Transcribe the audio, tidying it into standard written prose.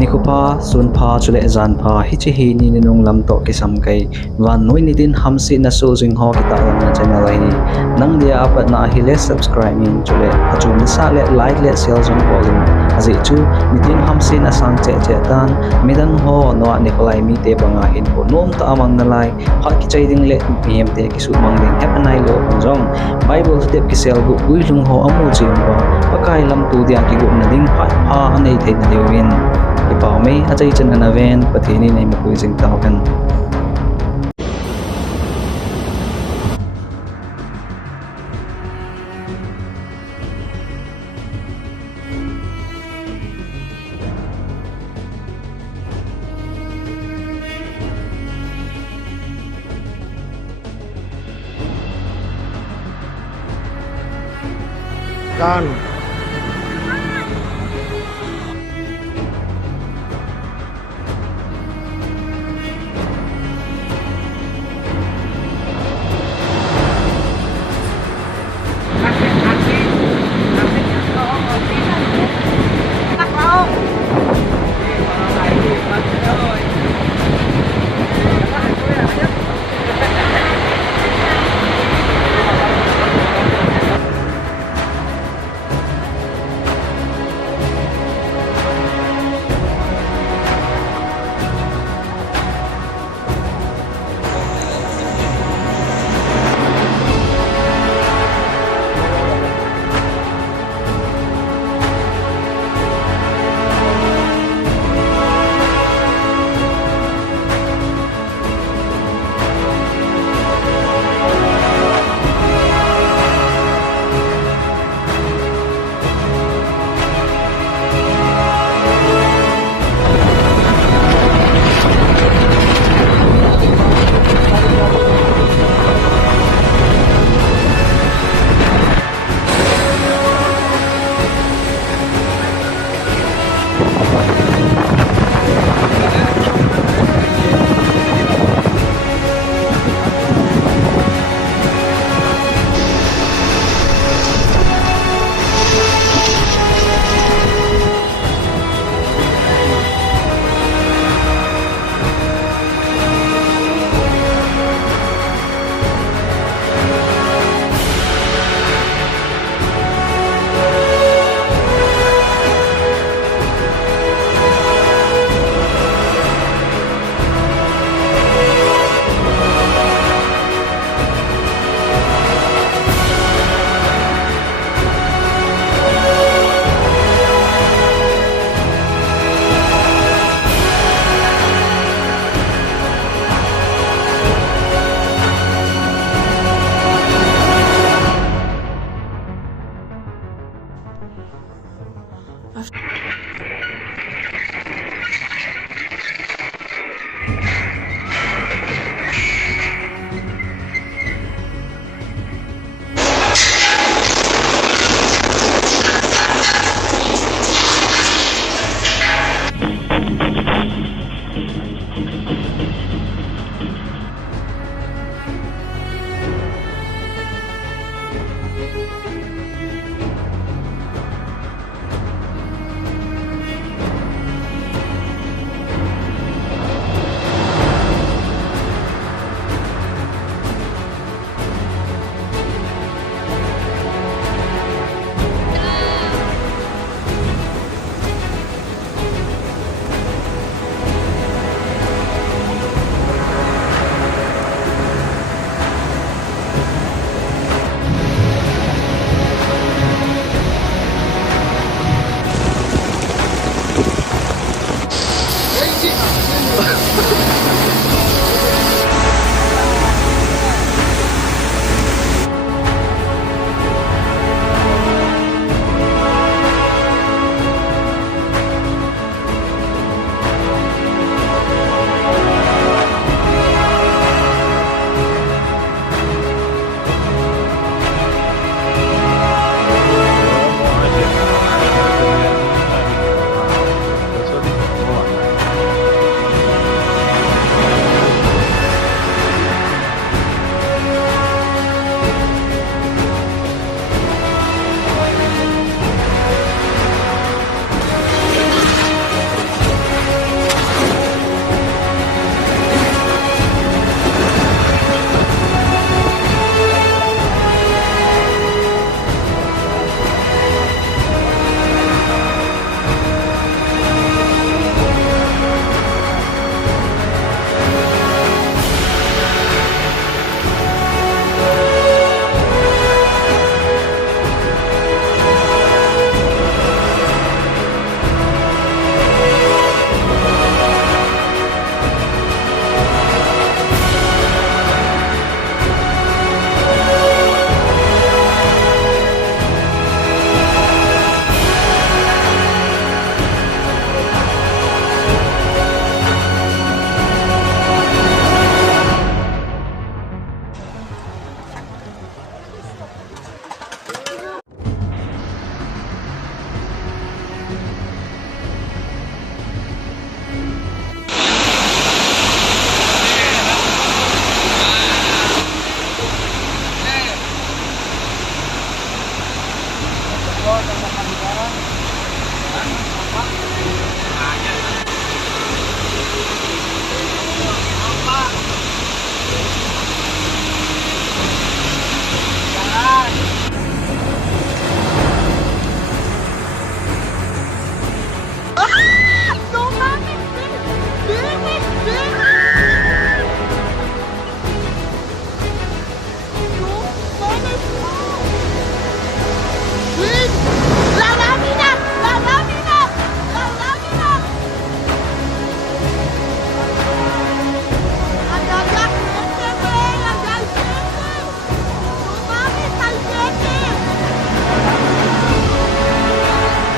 Nikupa sunpa chule zanpa hichi ni ninung lamto kisam kai van noi ni din hamsi na so jing ho kita lam na channel hi nang dia apat na hi le subscribe min chule achum ni sa le like le share jong polling azi chu nitin hamsi na sang che che tan midan ho no nikolai mi te banga hin ko nom ta amang na lai ha ki chai ding le pm te ki su mang ding hep nai lo jong bible step ki sel gu ui lung ho amu jing ba pakai lam tu dia ki gu na ding ha nei the na dewin Ipao may atay dyan na naven pati ni na makuising tawagan. Done.